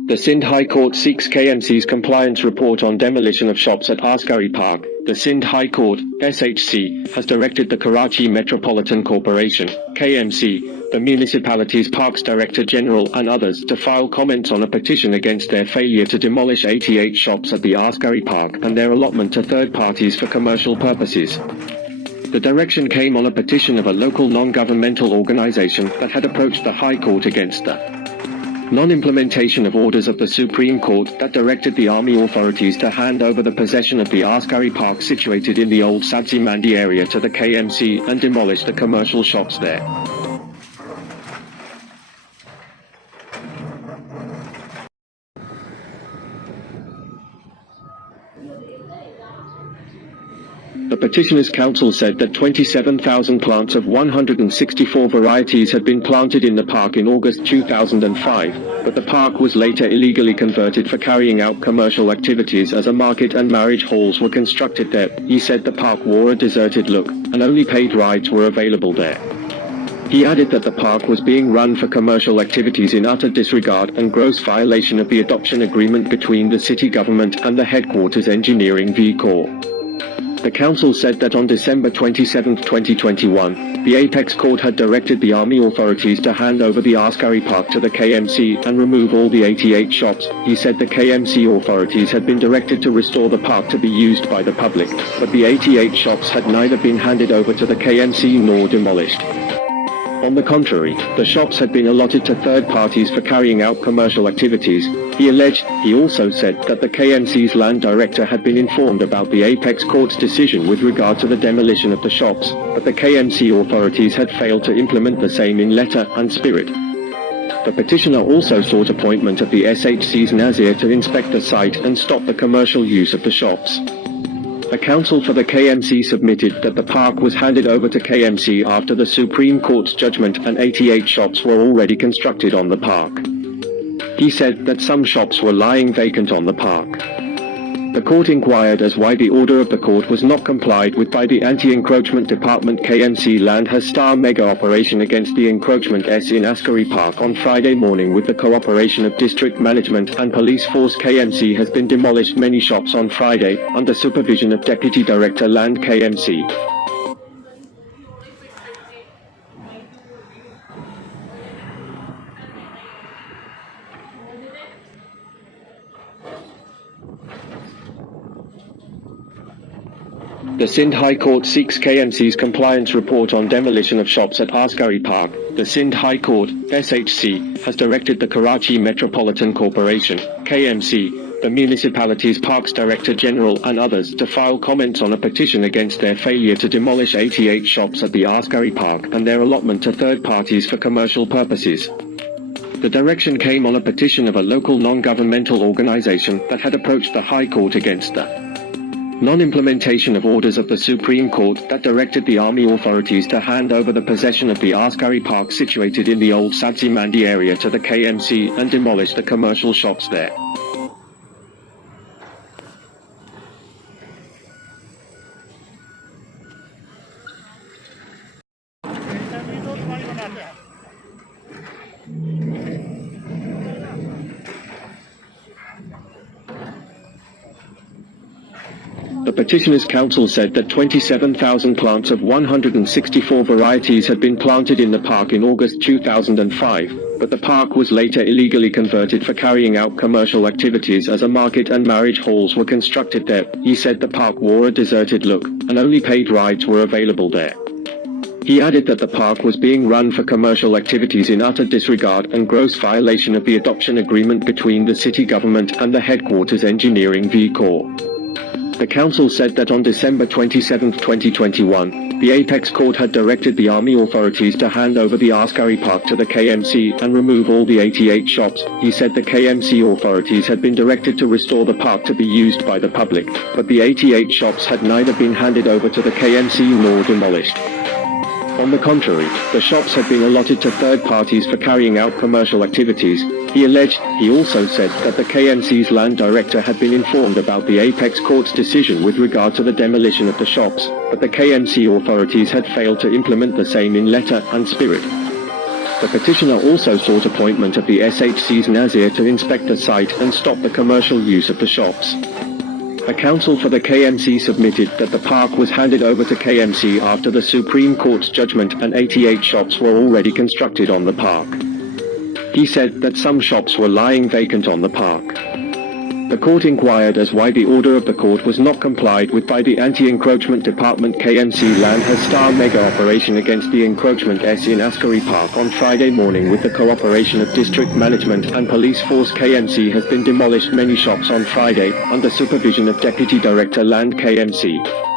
The Sindh High Court seeks KMC's compliance report on demolition of shops at Askari Park. The Sindh High Court, SHC, has directed the Karachi Metropolitan Corporation, KMC, the municipality's Parks Director General and others to file comments on a petition against their failure to demolish 88 shops at the Askari Park and their allotment to third parties for commercial purposes. The direction came on a petition of a local non-governmental organization that had approached the High Court against the non-implementation of orders of the Supreme Court that directed the army authorities to hand over the possession of the Askari Park situated in the old Sabzi Mandi area to the KMC and demolish the commercial shops there. The petitioners' council said that 27,000 plants of 164 varieties had been planted in the park in August 2005, but the park was later illegally converted for carrying out commercial activities as a market and marriage halls were constructed there. He said the park wore a deserted look, and only paid rides were available there. He added that the park was being run for commercial activities in utter disregard and gross violation of the adoption agreement between the city government and the headquarters engineering V Corps. The council said that on December 27, 2021, the Apex Court had directed the army authorities to hand over the Askari Park to the KMC and remove all the 88 shops. He said the KMC authorities had been directed to restore the park to be used by the public, but the 88 shops had neither been handed over to the KMC nor demolished. On the contrary, the shops had been allotted to third parties for carrying out commercial activities, he alleged. He also said that the KMC's land director had been informed about the Apex Court's decision with regard to the demolition of the shops, but the KMC authorities had failed to implement the same in letter and spirit. The petitioner also sought appointment of the SHC's Nazir to inspect the site and stop the commercial use of the shops. The counsel for the KMC submitted that the park was handed over to KMC after the Supreme Court's judgment and 88 shops were already constructed on the park. He said that some shops were lying vacant on the park. The court inquired as why the order of the court was not complied with by the Anti-Encroachment Department. KMC Land has staged mega operation against the Encroachment in Askari Park on Friday morning with the cooperation of district management and police force. KMC has been demolished many shops on Friday under supervision of Deputy Director Land KMC. The Sindh High Court seeks KMC's compliance report on demolition of shops at Askari Park. The Sindh High Court, SHC, has directed the Karachi Metropolitan Corporation, KMC, the municipality's Parks Director General and others to file comments on a petition against their failure to demolish 88 shops at the Askari Park and their allotment to third parties for commercial purposes. The direction came on a petition of a local non-governmental organization that had approached the High Court against the non-implementation of orders of the Supreme Court that directed the army authorities to hand over the possession of the Askari Park situated in the old Sabzi Mandi area to the KMC and demolish the commercial shops there. The petitioners' council said that 27,000 plants of 164 varieties had been planted in the park in August 2005, but the park was later illegally converted for carrying out commercial activities as a market and marriage halls were constructed there. He said the park wore a deserted look, and only paid rides were available there. He added that the park was being run for commercial activities in utter disregard and gross violation of the adoption agreement between the city government and the headquarters engineering V Corps. The council said that on December 27, 2021, the Apex Court had directed the army authorities to hand over the Askari Park to the KMC and remove all the 88 shops. He said the KMC authorities had been directed to restore the park to be used by the public, but the 88 shops had neither been handed over to the KMC nor demolished. On the contrary, the shops had been allotted to third parties for carrying out commercial activities, he alleged. He also said that the KMC's land director had been informed about the Apex Court's decision with regard to the demolition of the shops, but the KMC authorities had failed to implement the same in letter and spirit. The petitioner also sought appointment of the SHC's Nazir to inspect the site and stop the commercial use of the shops. A counsel for the KMC submitted that the park was handed over to KMC after the Supreme Court's judgment and 88 shops were already constructed on the park. He said that some shops were lying vacant on the park. The court inquired as why the order of the court was not complied with by the Anti-Encroachment Department. KMC Land has start mega operation against the encroachment in Askari Park on Friday morning with the cooperation of district management and police force. KMC has been demolished many shops on Friday under supervision of Deputy Director Land KMC.